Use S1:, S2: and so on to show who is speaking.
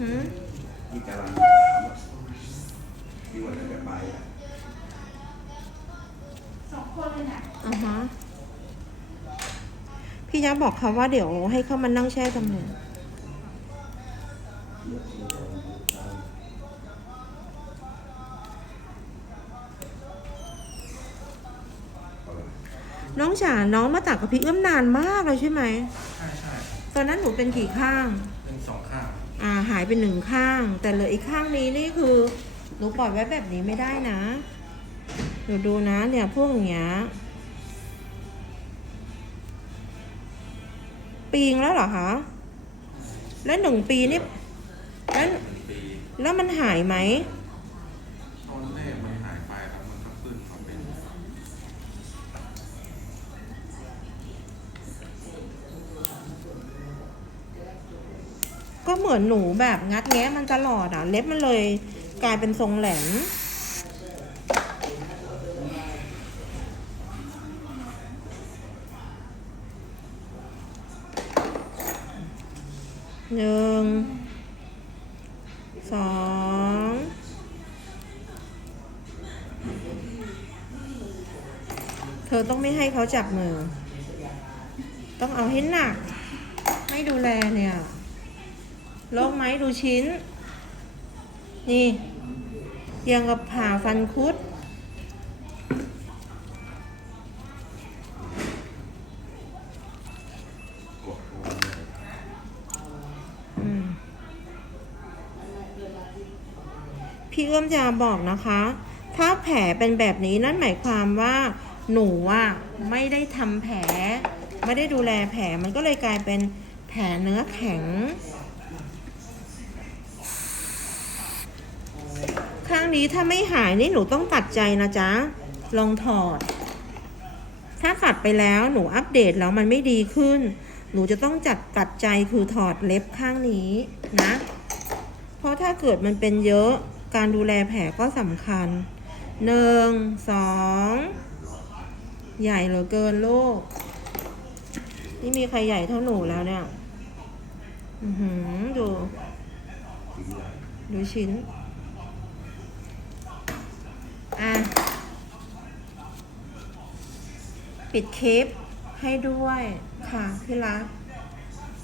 S1: หืม
S2: ที่กำลังที่วันนั้นจะไปอะ
S1: อ่าฮะพี่ยะบอกเขาว่าเดี๋ยวให้เขามานั่งแช่ตรงนี้นน้องจ๋าน้องมาตักกับพี่เอื้อมนานมากเลยใช่ไหม
S3: ใช่ใช่
S1: ตอนนั้นหนูเป็นกี่ข้าง
S3: เป็นสองข้าง
S1: อ่าหายไปหนึ่งข้าง แต่เหลืออีกข้างนี้นี่คือหนูปล่อยไว้แบบนี้ไม่ได้นะหนูดูนะเนี่ยพวกอย่างเงี้ยปีงแล้วเหรอคะแล้วหนึ่งปีนี่แล้วแล้วมันหายไหม
S3: เห
S1: มือนหนูแบบงัดแงะมันตลอดอะ เล็บมันเลยกลายเป็นทรงแหลมหนึ่งสองเธอต้องไม่ให้เขาจับมือ ต้องเอาให้หนัก ไม่ดูแลเนี่ย โรคไหมดูชิ้น นี่ยังกับผ่าฟันคุด พี่เอื้อมจะบอกนะคะ ถ้าแผลเป็นแบบนี้นั่นหมายความว่า หนูอะไม่ได้ทำแผล ไม่ได้ดูแลแผลมันก็เลยกลายเป็นแผลเนื้อแข็ง นี้ถ้าไม่หายนี่หนูต้องตัดใจนะจ๊ะ ลองถอด ถ้าตัดไปแล้วหนูอัปเดตแล้วมันไม่ดีขึ้น หนูจะต้องจัดตัดใจคือถอดเล็บข้างนี้นะ เพราะถ้าเกิดมันเป็นเยอะการดูแลแผลก็สำคัญหนึ่งสองใหญ่เหลือเกินลูก นี่มีใครใหญ่เท่าหนูแล้วเนี่ย อือหือดู ดูชิ้น อะ ปิดคลิปให้ด้วยค่ะพี่รัก